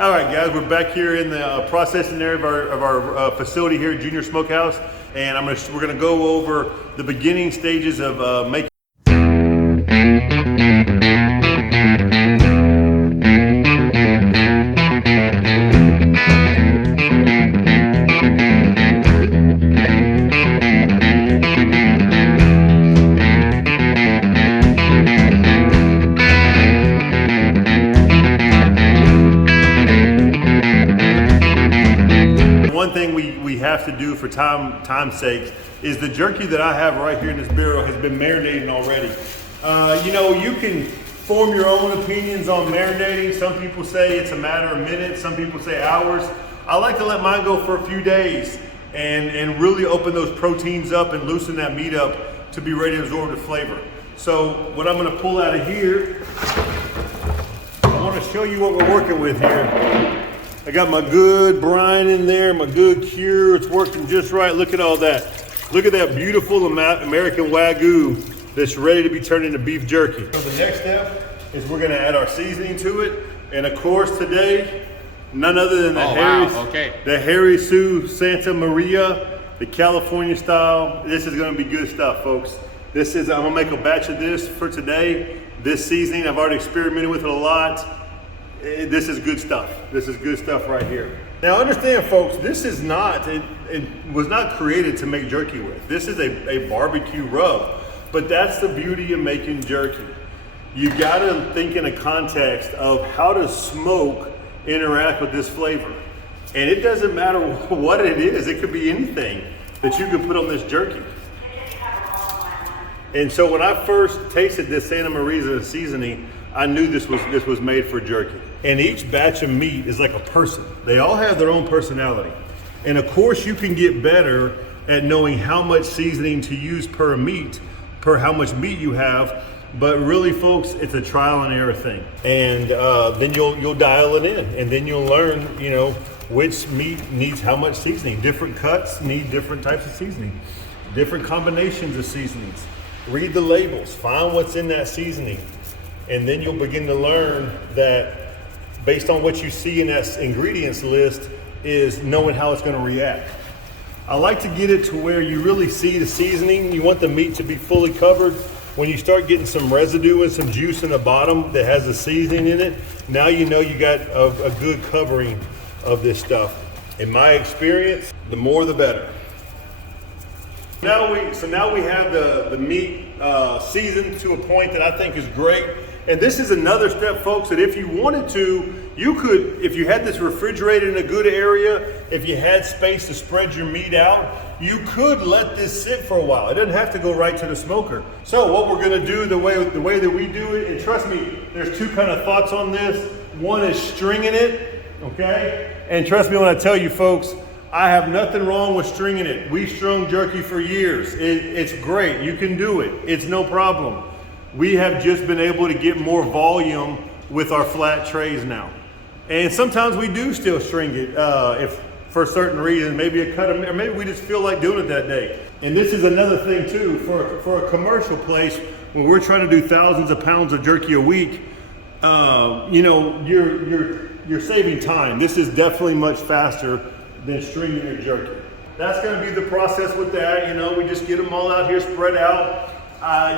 All right, guys, we're back here in the processing area of our facility here at Junior Smokehouse, and we're gonna go over the beginning stages of making. One thing we have to do for time's sake is the jerky that I have right here in this barrel has been marinating already. You know, you can form your own opinions on marinating. Some people say it's a matter of minutes, some people say hours. I like to let mine go for a few days and really open those proteins up and loosen that meat up to be ready to absorb the flavor. So what I'm gonna pull out of here, I wanna show you what we're working with here. I got my good brine in there, my good cure. It's working just right. Look at all that. Look at that beautiful American Wagyu that's ready to be turned into beef jerky. So the next step is we're gonna add our seasoning to it. And of course today, none other than the Harry Soo Santa Maria, the California style. This is gonna be good stuff, folks. I'm gonna make a batch of this for today. This seasoning, I've already experimented with it a lot. This is good stuff. This is good stuff right here. Now understand, folks, this is not, it was not created to make jerky with. This is a barbecue rub, but that's the beauty of making jerky. You gotta think in a context of how does smoke interact with this flavor. And it doesn't matter what it is, it could be anything that you can put on this jerky. And so when I first tasted this Santa Maria seasoning, I knew this was made for jerky. And each batch of meat is like a person. They all have their own personality. And of course you can get better at knowing how much seasoning to use per how much meat you have. But really, folks, it's a trial and error thing. And then you'll dial it in, and then you'll learn, you know, which meat needs how much seasoning. Different cuts need different types of seasoning, different combinations of seasonings. Read the labels, find what's in that seasoning. And then you'll begin to learn that based on what you see in that ingredients list is knowing how it's gonna react. I like to get it to where you really see the seasoning. You want the meat to be fully covered. When you start getting some residue and some juice in the bottom that has the seasoning in it, now you know you got a good covering of this stuff. In my experience, the more the better. Now we have the meat seasoned to a point that I think is great. And this is another step, folks, that if you wanted to, you could, if you had this refrigerated in a good area, if you had space to spread your meat out, you could let this sit for a while. It doesn't have to go right to the smoker. So what we're gonna do, the way that we do it, and trust me, there's two kind of thoughts on this. One is stringing it, okay? And trust me when I tell you, folks, I have nothing wrong with stringing it. We strung jerky for years. It's great, you can do it. It's no problem. We have just been able to get more volume with our flat trays now. And sometimes we do still string it if for certain reasons, maybe a cut, or maybe we just feel like doing it that day. And this is another thing too, for a commercial place, when we're trying to do thousands of pounds of jerky a week, you know, you're saving time. This is definitely much faster than stringing your jerky. That's gonna be the process with that. You know, we just get them all out here spread out.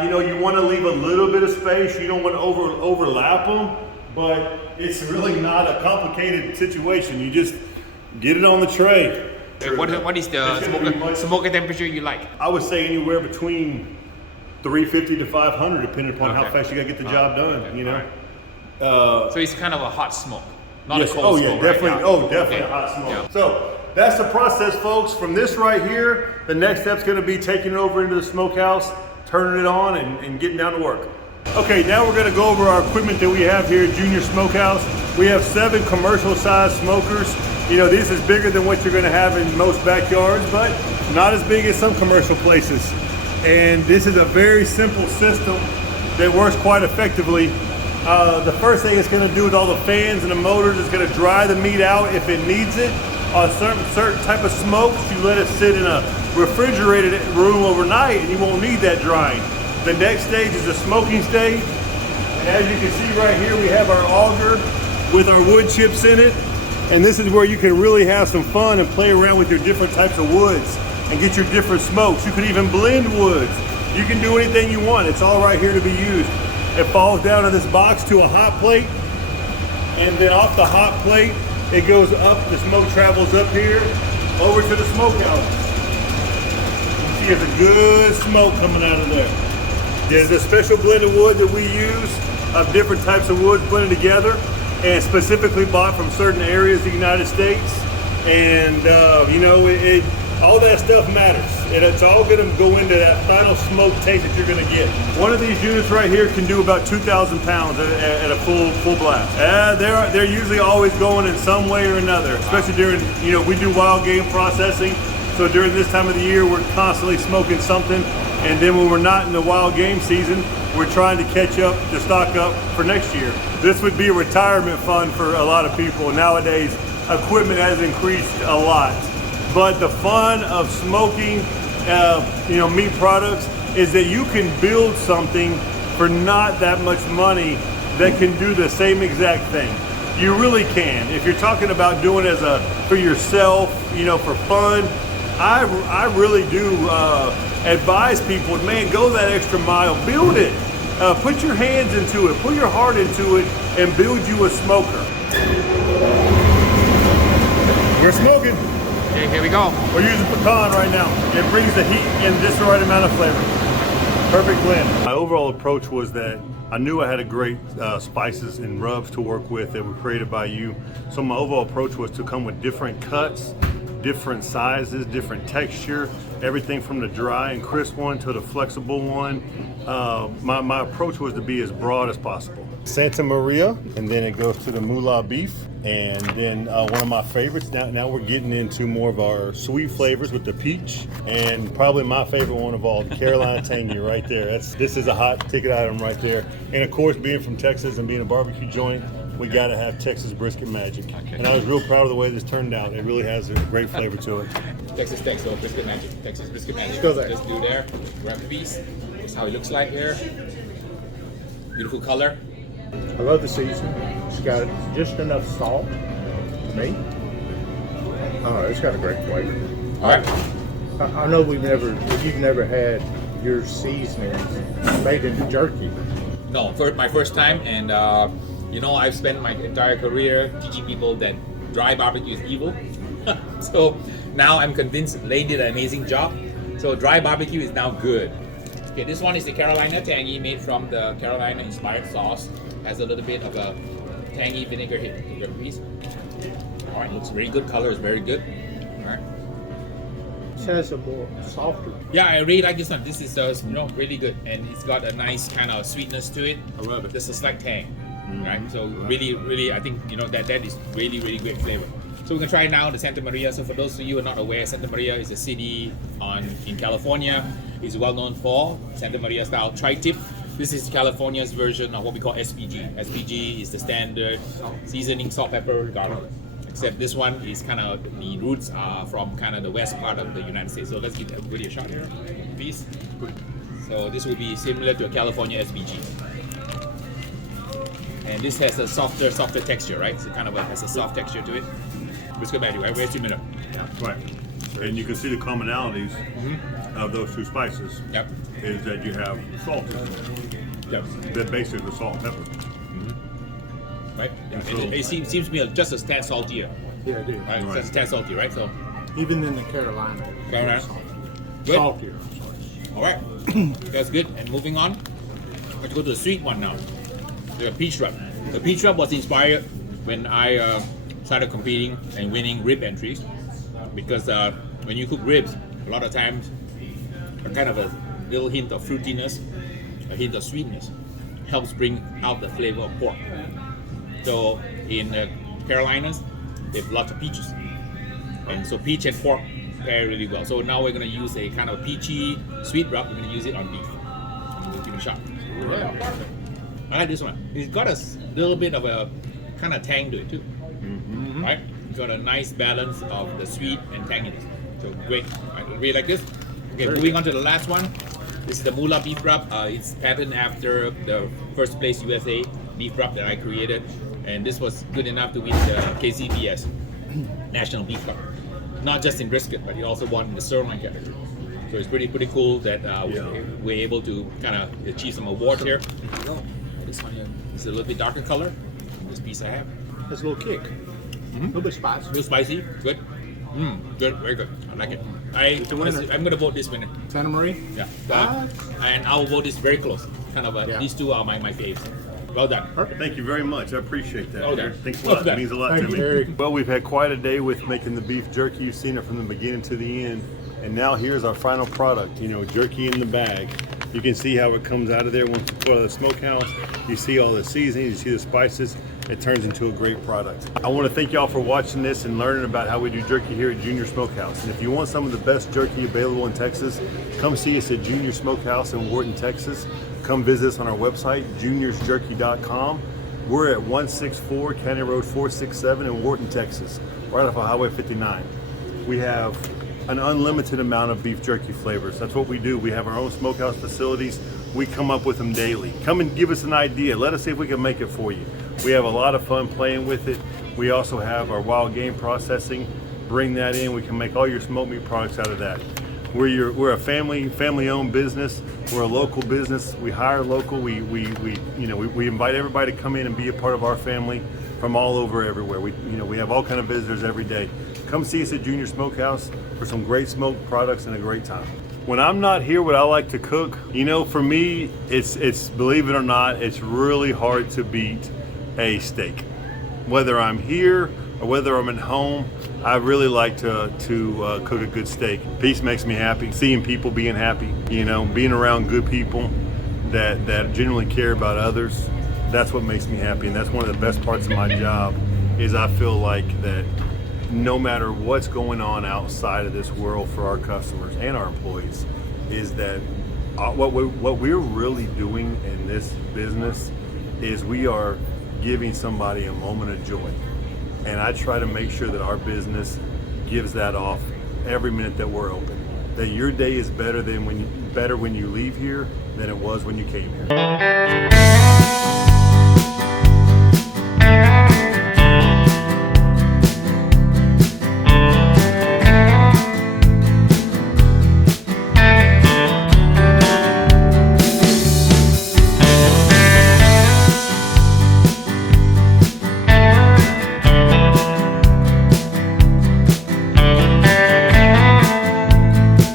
You know, you want to leave a little bit of space. You don't want to overlap them, but it's really not a complicated situation. You just get it on the tray. What is the smoker temperature you like? I would say anywhere between 350 to 500, depending upon how fast you got to get the job done. You know. So it's kind of a hot smoke, not a cold smoke. Definitely. Right? Oh, definitely a hot smoke. Yeah. So that's the process, folks. From this right here, the next step's going to be taking it over into the smokehouse, turning it on and getting down to work. Okay, now we're gonna go over our equipment that we have here at Junior Smokehouse. We have 7 commercial sized smokers. You know, this is bigger than what you're gonna have in most backyards, but not as big as some commercial places. And this is a very simple system that works quite effectively. The first thing it's gonna do with all the fans and the motors is gonna dry the meat out if it needs it. On certain type of smokes, you let it sit in a refrigerated room overnight and you won't need that drying. The next stage is the smoking stage. And as you can see right here, we have our auger with our wood chips in it. And this is where you can really have some fun and play around with your different types of woods and get your different smokes. You can even blend woods. You can do anything you want. It's all right here to be used. It falls down in this box to a hot plate, and then off the hot plate, it goes up, the smoke travels up here, over to the smokehouse. You see there's a good smoke coming out of there. There's a special blend of wood that we use of different types of woods blended together and specifically bought from certain areas of the United States. And you know, all that stuff matters. It's all gonna go into that final smoke taste that you're gonna get. One of these units right here can do about 2,000 pounds at a full blast. They're usually always going in some way or another, especially during, you know, we do wild game processing. So during this time of the year, we're constantly smoking something. And then when we're not in the wild game season, we're trying to catch up, to stock up for next year. This would be a retirement fund for a lot of people. Nowadays, equipment has increased a lot. But the fun of smoking, you know, meat products is that you can build something for not that much money that can do the same exact thing. You really can. If you're talking about doing it for yourself, you know, for fun, I really do advise people, man, go that extra mile, build it. Put your hands into it, put your heart into it, and build you a smoker. We're smoking. Okay, here we go. We're using pecan right now. It brings the heat and just the right amount of flavor. Perfect blend. My overall approach was that I knew I had a great spices and rubs to work with that were created by you. So my overall approach was to come with different cuts, different sizes, different texture, everything from the dry and crisp one to the flexible one. My approach was to be as broad as possible. Santa Maria, and then it goes to the moolah beef, and then one of my favorites. Now we're getting into more of our sweet flavors with the peach, and probably my favorite one of all, the Carolina Tangy right there. This is a hot ticket item right there. And of course, being from Texas and being a barbecue joint, we got to have Texas brisket magic. Okay. And I was real proud of the way this turned out. It really has a great flavor to it. Texas brisket magic. Texas brisket magic. Go there. Just do there. Grab a piece. That's how it looks like here. Beautiful color. I love the seasoning. It's got just enough salt to me. Oh, it's got a great flavor. All right. I know you've never had your seasonings made into jerky. No, for my first time, and you know, I've spent my entire career teaching people that dry barbecue is evil. So now I'm convinced Lane did an amazing job. So dry barbecue is now good. Okay, this one is the Carolina Tangy, made from the Carolina inspired sauce. Has a little bit of a tangy vinegar hit. Grab a piece. All right, looks very good. Color is very good. All right. It has a more softer. Yeah, I really like this one. This is you know, really good, and it's got a nice kind of sweetness to it. I love it. Just a slight tang, right? So really, I think, you know, that is really great flavor. So we're gonna try now the Santa Maria. So for those of you who are not aware, Santa Maria is a city in California. It's well known for Santa Maria style tri-tip. This is California's version of what we call SPG. SPG is the standard seasoning, salt, pepper, garlic. Except this one is kind of, the roots are from kind of the west part of the United States. So let's give everybody a shot here, please. So this will be similar to a California SPG. And this has a softer texture, right? So kind of has a soft texture to it. Brisket magic, right? Very similar. Yeah, right. And you can see the commonalities of those two spices. Yep. Is that you have salt in it. Yep. That basically the salt and pepper. Right? Yeah. And it seems to me just a tad saltier. Yeah, I do. Right? Just a tad salty, right? So. Even in the Carolina. Carolina. Good. Saltier. All right. That's good. And moving on, let's go to the sweet one now. The peach rub. The peach rub was inspired when I started competing and winning rib entries, because when you cook ribs, a lot of times a kind of a little hint of fruitiness, a hint of sweetness helps bring out the flavor of pork. So in the Carolinas, they have lots of peaches, and so peach and pork pair really well. So now we're going to use a kind of peachy sweet rub. We're going to use it on beef. I'm going to give it a shot. Yeah. I like this one. It's got a little bit of a kind of tang to it too. Right? It's got a nice balance of the sweet and tanginess. So great. I really like this. Okay, moving on to the last one. This is the moolah beef rub. It's patterned after the first place USA beef rub that I created and this was good enough to win the KCBS National Beef Cup. Not just in brisket, but he also won in the sirloin category. So it's pretty cool that we're able to kind of achieve some awards here. This one here is a little bit darker color. This piece I have. Has a little kick. A little bit spicy. A little spicy. Good. Good. Very good. I like it. I'm gonna vote this winner. Santa Maria? Yeah. And I'll vote this very close. Kind of these two are my faves. Well done. Perfect. Thank you very much. I appreciate that. Well done. Thanks a lot. Well done. It means a lot Thank to you, me. Harry. Well, we've had quite a day with making the beef jerky. You've seen it from the beginning to the end. And now here's our final product, jerky in the bag. You can see how it comes out of there once you pull out of the smokehouse. You see all the seasonings, you see the spices. It turns into a great product. I want to thank y'all for watching this and learning about how we do jerky here at Junior Smokehouse. And if you want some of the best jerky available in Texas, come see us at Junior Smokehouse in Wharton, Texas. Come visit us on our website, juniorsjerky.com. We're at 164 County Road 467 in Wharton, Texas, right off of Highway 59. We have an unlimited amount of beef jerky flavors. That's what we do. We have our own smokehouse facilities. We come up with them daily. Come and give us an idea. Let us see if we can make it for you. We have a lot of fun playing with it. We also have our wild game processing. Bring that in. We can make all your smoked meat products out of that. We're a family-owned business. We're a local business. We hire local. We invite everybody to come in and be a part of our family from all over everywhere. We have all kind of visitors every day. Come see us at Junior Smokehouse for some great smoked products and a great time. When I'm not here, what I like to cook, for me, it's believe it or not, it's really hard to beat a steak. Whether I'm here or whether I'm at home, I really like to cook a good steak. Peace makes me happy. Seeing people being happy, being around good people that genuinely care about others, that's what makes me happy. And that's one of the best parts of my job is I feel like that no matter what's going on outside of this world for our customers and our employees, is that what we're really doing in this business is we are giving somebody a moment of joy. And I try to make sure that our business gives that off every minute that we're open. That your day is better when you leave here than it was when you came here.